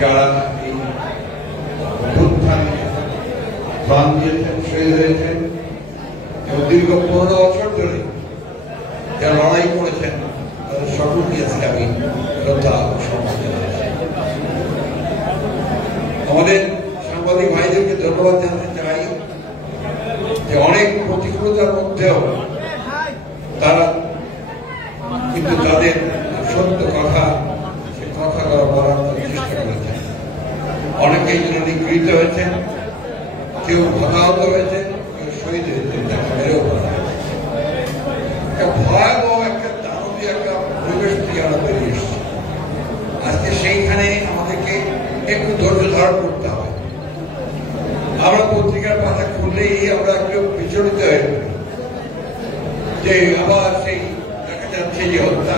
যারা এই অভ্যুত্থানে প্রাণ দিয়েছেন, শহীদ হয়েছেন এবং দীর্ঘ 15 বছর ধরে যারা লড়াই করেছেন তাদের সকলকে আজকে আমি শ্রদ্ধা ও সম্মান জানাচ্ছি। আমাদের সাংবাদিক ভাইদেরকে ধন্যবাদ জানাতে চাই যে অনেক প্রতিকূলতার মধ্যেও তারা কিন্তু তাদের সত্য কথা সে কথাগুলো বলার চেষ্টা করেছেন। অনেকেই জন্য নিগৃহীত হয়েছেন, কেউ হতাহত হয়েছে, কেউ শহীদ হয়েছেন, তাকে মেরেও ফেলা হয়েছে। একটা ভয়াবহ একটা দানবীয় একটা পরিবেশ থেকে আমরা বেরিয়ে এসেছি। আজকে সেইখানে আমাদেরকে একটু ধৈর্য ধারণ করতে হবে। আমরা পত্রিকার পাতা খুললেই আমরা একটু বিচলিত হয়ে পড়ি যে আবার সেই দেখা যাচ্ছে যে হত্যা,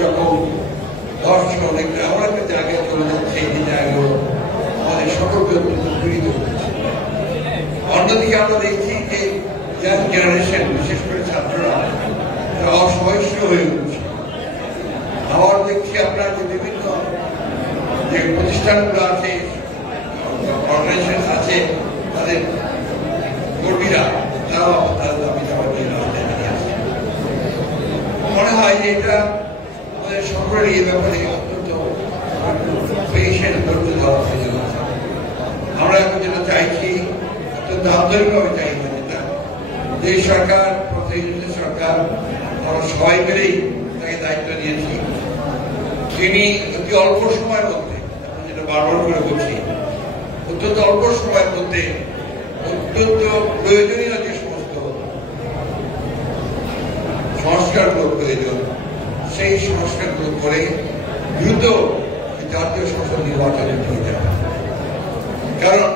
যখন ধর্ষণ আমরা একটা জায়গায় চলে যাচ্ছে, এই জায়গাগুলো আমাদের সকলকে অত্যন্ত পীড়িত করছে। অন্যদিকে আমরা দেখছি যে ইয়াং জেনারেশন, বিশেষ করে ছাত্ররা অসহিষ্ণু হয়ে উঠছে। আবার দেখছি আপনার যে বিভিন্ন যে প্রতিষ্ঠানগুলো আছে, অর্গানাইজেশন আছে, তাদের কর্মীরা তারাও তাদের দাবি দাবা নিয়ে রাস্তায় বেরিয়ে আসছে। মনে হয় যে এটা আমাদের সকলেরই এই ব্যাপারে অত্যন্ত পেশেন্ট ধৈর্য ধরা প্রয়োজন আছে। আমরা এখন যেটা চাইছি অত্যন্ত আন্তরিকভাবে চাইছি যেটা যে সরকার, প্রতিনিধি সরকার, আমরা সবাই মিলেই তাকে দায়িত্ব নিয়েছি। তিনি অতি অল্প সময়ের মধ্যে, যেটা বারবার করে বলছি, অত্যন্ত অল্প সময়ের মধ্যে অত্যন্ত প্রয়োজনীয় যে সমস্ত সংস্কারগুলো প্রয়োজন সেই সংস্কারগুলো করে দ্রুত জাতীয় সংসদ নির্বাচনে নিয়ে যাবে। কারণ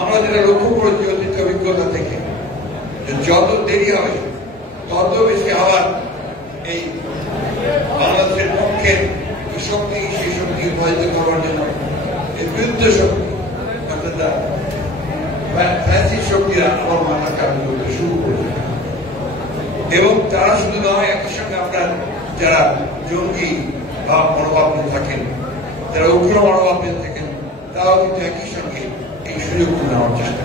আমরা যেটা লক্ষ্য করেছি অতীত অভিজ্ঞতা থেকে, যত দেরি হবে তত বেশি আবার এই বাংলাদেশের পক্ষের শক্তি, সেই শক্তি বিভাজিত করার জন্য এই বিরুদ্ধ শক্তি অর্থাৎ শক্তিরা আবার মাথা কাজ করতে শুরু করবে। এবং তারা শুধু নয়, একই সঙ্গে আপনার যারা জঙ্গি বা মনোভাব নিয়ে থাকেন, যারা উগ্র মনোভাব নিয়ে থাকেন, তারাও কিন্তু একই সঙ্গে এই সুযোগ নেওয়ার চেষ্টা